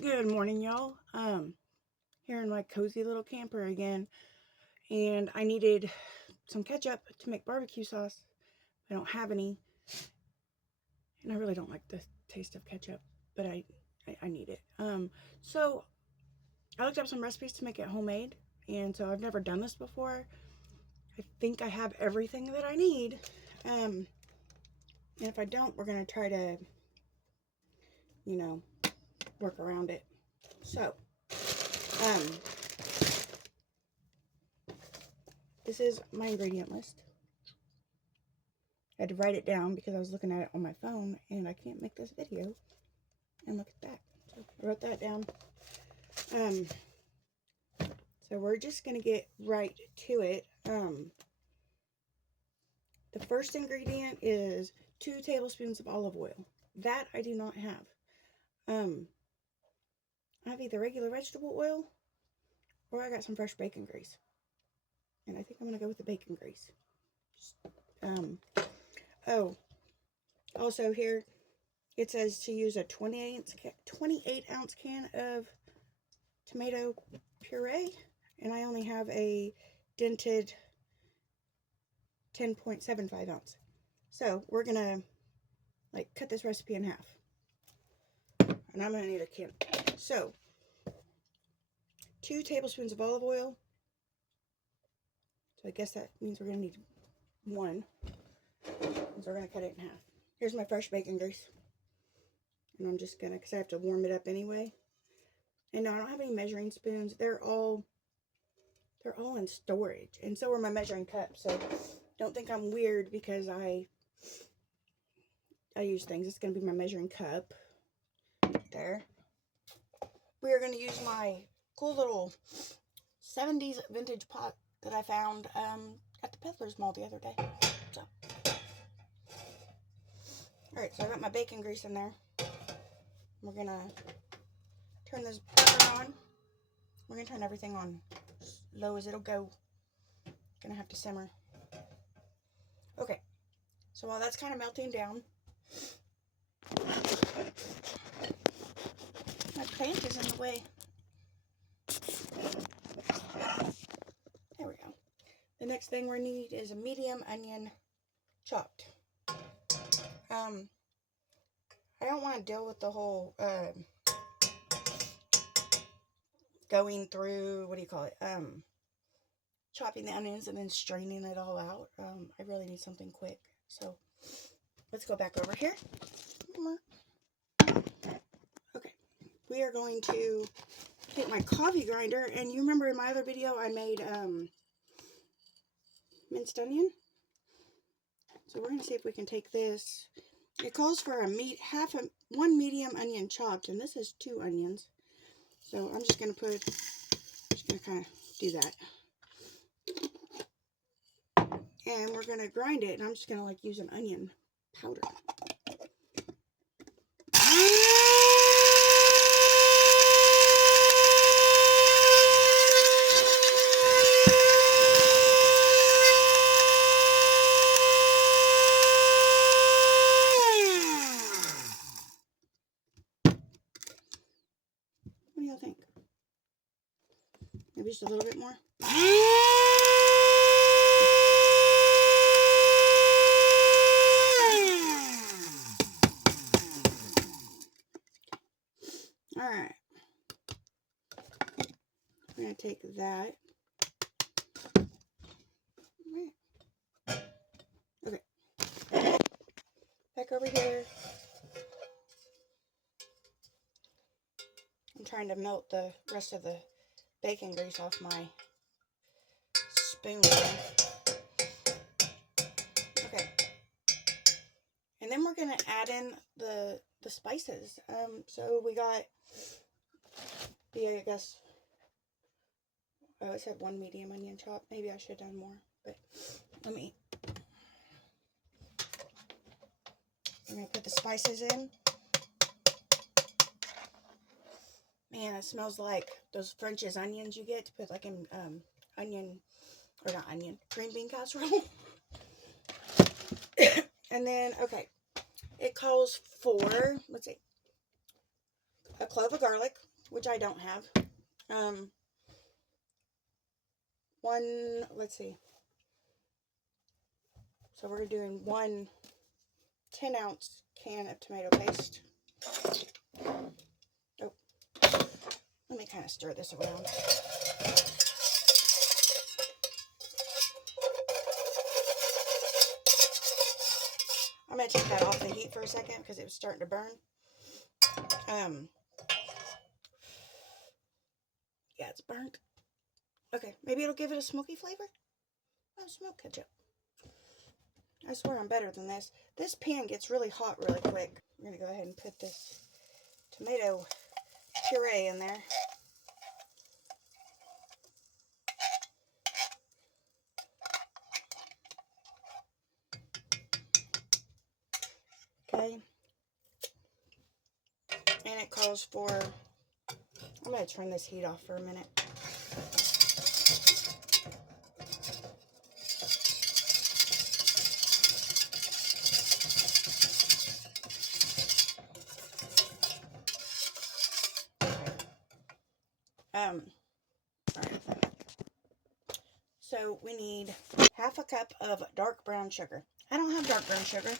Good morning, y'all. Here in my cozy little camper again, and I needed some ketchup to make barbecue sauce. I don't have any, and I really don't like the taste of ketchup, but I need it. So I looked up some recipes to make it homemade, and so I've never done this before. I think I have everything that I need. And if I don't, we're gonna try to, you know, work around it. So, um, this is my ingredient list. I had to write it down because I was looking at it on my phone and I can't make this video and look at that. So I wrote that down. So we're just going to get right to it. The first ingredient is 2 tablespoons of olive oil. That I do not have. I have either regular vegetable oil or I got some fresh bacon grease. And I think I'm going to go with the bacon grease. Oh, also here it says to use a 28 ounce can of tomato puree, and I only have a dented 10.75 ounce. So we're gonna cut this recipe in half, and I'm gonna need a can. So 2 tablespoons of olive oil. So I guess that means we're gonna need 1. So we're gonna cut it in half. Here's my fresh bacon grease, and I'm just gonna, because I have to warm it up anyway. And no, I don't have any measuring spoons. They're all in storage, and so are my measuring cups. So don't think I'm weird because I use things. It's going to be my measuring cup there. We are going to use my cool little 70s vintage pot that I found at the Peddler's Mall the other day. So, alright, so I got my bacon grease in there. We're going to turn this burner on. We're going to turn everything on as low as it'll go. Gonna have to simmer. Okay, so while that's kind of melting down, my plant is in the way. There we go. The next thing we need is a medium onion chopped. I don't want to deal with the whole going through, what do you call it? Chopping the onions and then straining it all out. I really need something quick. So let's go back over here. Okay, we are going to take my coffee grinder, and you remember in my other video I made minced onion. So we're going to see if we can take this. It calls for one medium onion chopped, and this is 2 onions. So I'm just going to kind of do that. And we're going to grind it, and I'm just going to use an onion powder. What do y'all think? Maybe just a little bit more. Alright. We're going to take that. Okay. Back over here. I'm trying to melt the rest of the bacon grease off my spoon. Okay. And then we're going to add in the spices. So we got I guess, it said 1 medium onion chop. Maybe I should have done more, but I'm going to put the spices in. Man, it smells like those French's onions you get to put in green bean casserole. And then, okay, it calls for, let's see, a clove of garlic, which I don't have. Let's see. So we're doing one 10-ounce can of tomato paste. Oh, let me kind of stir this around. I'm going to take that off the heat for a second because it was starting to burn. Yeah, it's burnt. Okay, maybe it'll give it a smoky flavor. Oh, smoke ketchup. I swear I'm better than this. This pan gets really hot really quick. I'm going to go ahead and put this tomato puree in there. Okay. And it calls for, I'm going to turn this heat off for a minute. Alright. So we need half a cup of dark brown sugar. I don't have dark brown sugar.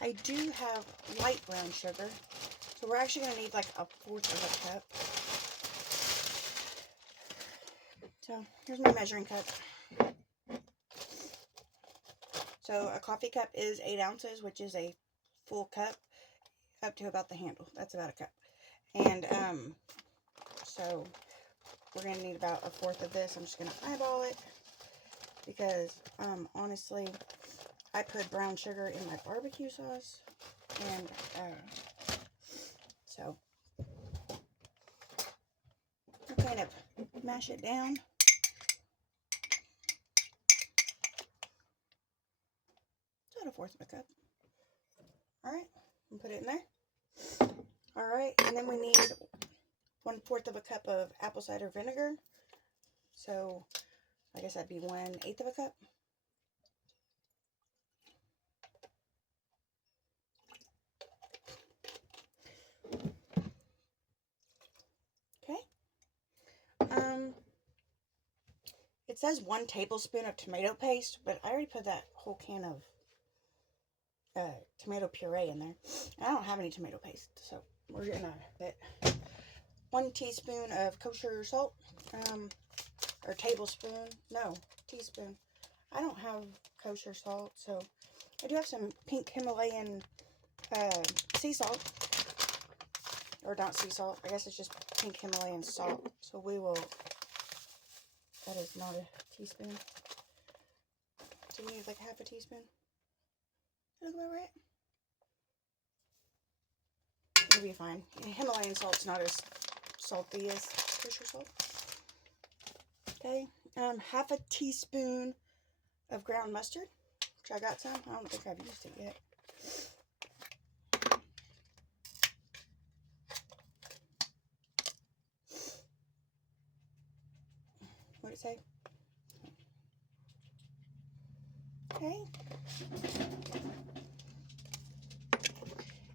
I do have light brown sugar. So we're actually going to need like a fourth of a cup. So here's my measuring cup. So a coffee cup is 8 ounces, which is a full cup up to about the handle. That's about a cup. And so we're going to need about a fourth of this. I'm just going to eyeball it because honestly, I put brown sugar in my barbecue sauce. And so I'll kind of mash it down. About a fourth of a cup. Alright, and put it in there. Alright, and then we need 1/4 of a cup of apple cider vinegar. So I guess that'd be 1/8 of a cup. Okay. It says 1 tablespoon of tomato paste, but I already put that whole can of tomato puree in there. I don't have any tomato paste, so we're gonna put 1 teaspoon of kosher salt, or tablespoon, no, teaspoon. I don't have kosher salt, so I do have some pink Himalayan sea salt, or not sea salt, I guess it's just pink Himalayan salt. So we will, that is not a teaspoon. So we need like half a teaspoon. Look about right. It'll be fine. Himalayan salt's not as salty as kosher salt. Okay, half a teaspoon of ground mustard, which I got some. I don't think I've used it yet. What did it say? Okay.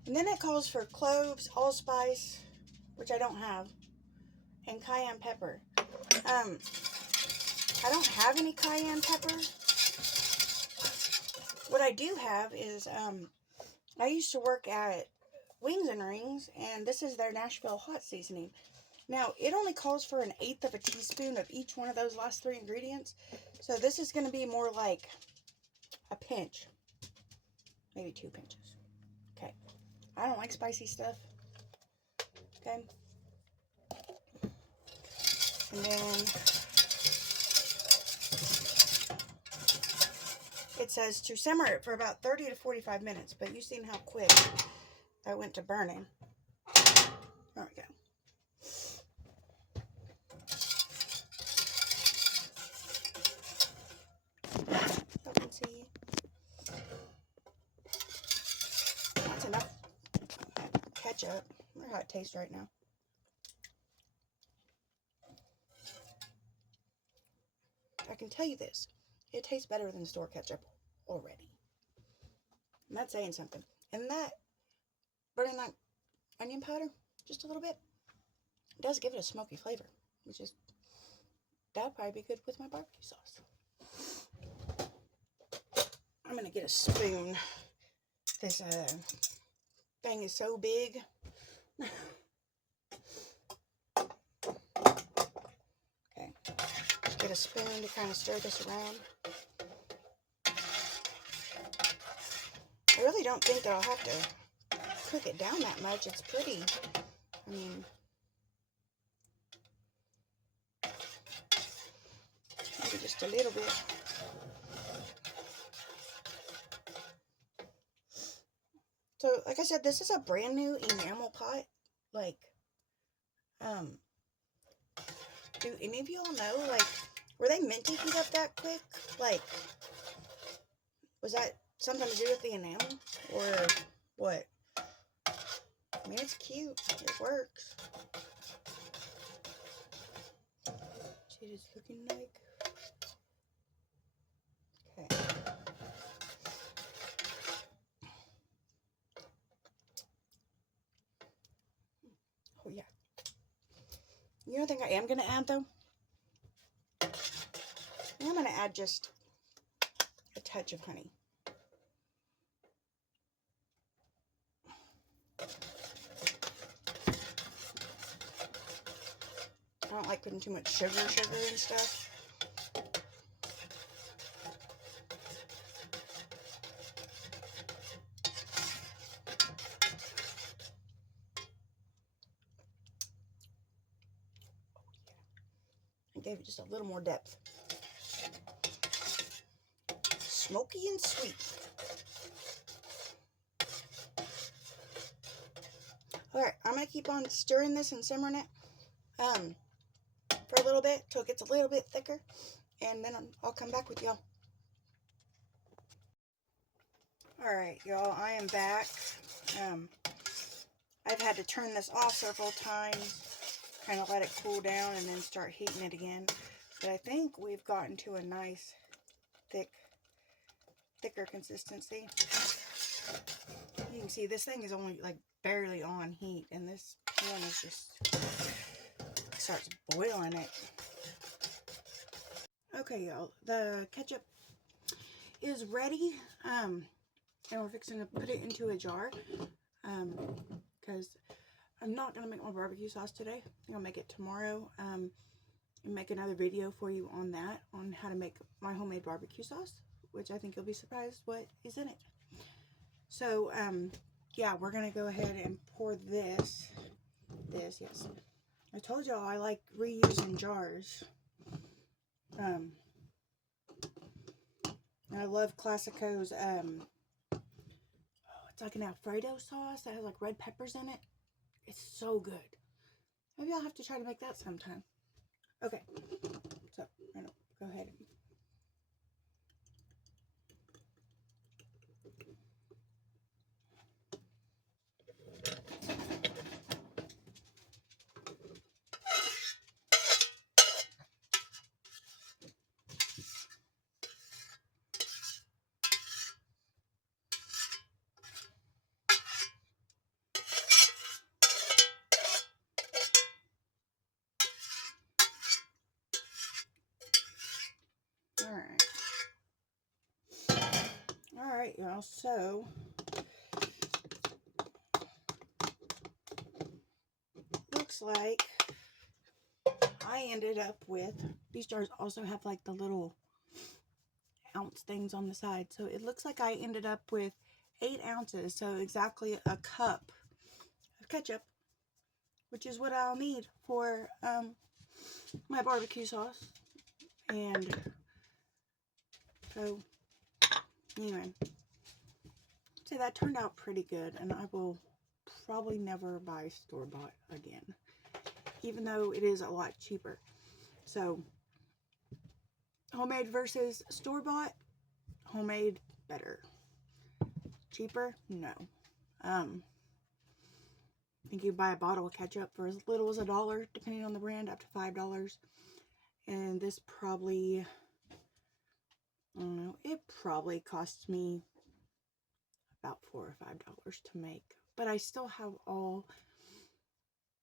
And then it calls for cloves, allspice, which I don't have, and cayenne pepper. I don't have any cayenne pepper. What I do have is, I used to work at Wings and Rings, and this is their Nashville hot seasoning. Now, it only calls for 1/8 of a teaspoon of each one of those last 3 ingredients. So this is going to be more like a pinch. Maybe 2 pinches. Okay. I don't like spicy stuff. Okay. And then it says to simmer it for about 30 to 45 minutes, but you've seen how quick I went to burning. There we go. So you can see that's enough ketchup. I wonder how it tastes right now. I can tell you this, it tastes better than store ketchup already. And that's saying something. And that, burning that onion powder, just a little bit, It does give it a smoky flavor, which is, that'd probably be good with my barbecue sauce. I'm gonna get a spoon. This thing is so big. Okay, get a spoon to kind of stir this around. I really don't think that I'll have to cook it down that much. It's pretty, I mean, maybe just a little bit. So, like I said, this is a brand new enamel pot. Like, do any of y'all know, like, were they meant to heat up that quick? Like, was that something to do with the enamel? Or what? I mean, it's cute. It works. See what it's looking like? Okay. Oh, yeah. You know what I think I am going to add, though? I'm going to add just a touch of honey. I don't like putting too much sugar and stuff. I gave it just a little more depth. Smoky and sweet. Alright, I'm going to keep on stirring this and simmering it for a little bit till it gets a little bit thicker, and then I'll come back with y'all. Alright, y'all, I am back. I've had to turn this off several times, kind of let it cool down and then start heating it again. But I think we've gotten to a nice, thicker consistency. You can see this thing is only like barely on heat, and this pan is just starts boiling it. Okay, y'all, the ketchup is ready, and we're fixing to put it into a jar, because I'm not going to make my barbecue sauce today. I think I'll make it tomorrow, and make another video for you on that, on how to make my homemade barbecue sauce, which I think you'll be surprised what is in it. So, yeah, we're going to go ahead and pour this, yes. I told y'all I like reusing jars. I love Classico's, it's like an Alfredo sauce that has like red peppers in it. It's so good. Maybe I'll have to try to make that sometime. Okay, so I'm gonna go ahead and Alright, y'all, so looks like I ended up with, these jars also have like the little ounce things on the side, so it looks like I ended up with 8 ounces, so exactly a cup of ketchup, which is what I'll need for my barbecue sauce. And so anyway, so that turned out pretty good, and I will probably never buy store-bought again, even though it is a lot cheaper. So homemade versus store-bought, homemade better. Cheaper? No. I think you buy a bottle of ketchup for as little as $1, depending on the brand, up to $5. And this probably, I don't know, it probably costs me about $4 or $5 to make. But I still have all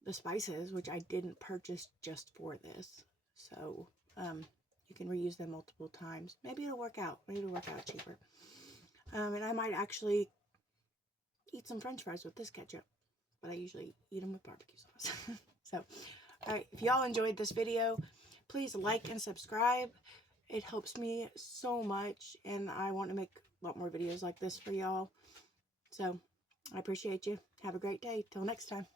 the spices, which I didn't purchase just for this. So you can reuse them multiple times. Maybe it'll work out. Maybe it'll work out cheaper. And I might actually eat some french fries with this ketchup, but I usually eat them with barbecue sauce. So, alright, if y'all enjoyed this video, please like and subscribe. It helps me so much, and I want to make a lot more videos like this for y'all. So, I appreciate you. Have a great day. Till next time.